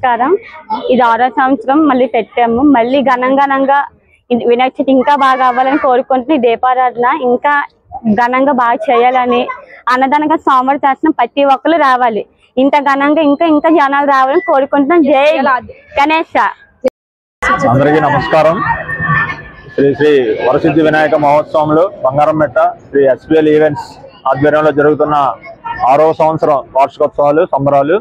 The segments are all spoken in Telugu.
నమస్కారం. ఇది 6వ సంవత్సరం మళ్ళీ పెట్టాము. మళ్ళీ ఘనంగా వినాయక చవితి ఇంకా బాగా అవ్వాలని కోరుకుంటున్నాం. ఈ దీపారాధన ఇంకా ఘనంగా బాగా చేయాలని, అన్నదానంగా సోమవారం దర్శనం ప్రతి ఒక్కరు రావాలి. ఇంత ఘనంగా ఇంకా జనాలు రావాలని కోరుకుంటున్నాం. జై గణేష. అందరికీ నమస్కారం. శ్రీ వరసిద్ధి వినాయక మహోత్సవంలో బంగారంమెట్ట శ్రీ ఎస్పీఎల్ ఈవెంట్స్ ఆధ్వర్యంలో జరుగుతున్న 6వ సంవత్సరం వార్షికోత్సవాలు సంబరాలు.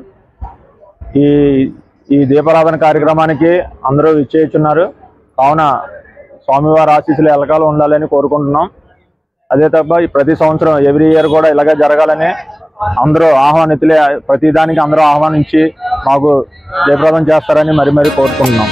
ఈ దీపారాధన కార్యక్రమానికి అందరూ విచ్చేస్తున్నారు. కావున స్వామివారి ఆశీస్సులు ఎల్లకాలం ఉండాలని కోరుకుంటున్నాం. అదే తప్ప ప్రతి సంవత్సరం ఎవ్రీ ఇయర్ కూడా ఇలాగే జరగాలని అందరూ ఆహ్వానితులే. ప్రతిదానికి అందరూ ఆహ్వానించి మాకు జయప్రదం చేస్తారని మరి కోరుకుంటున్నాం.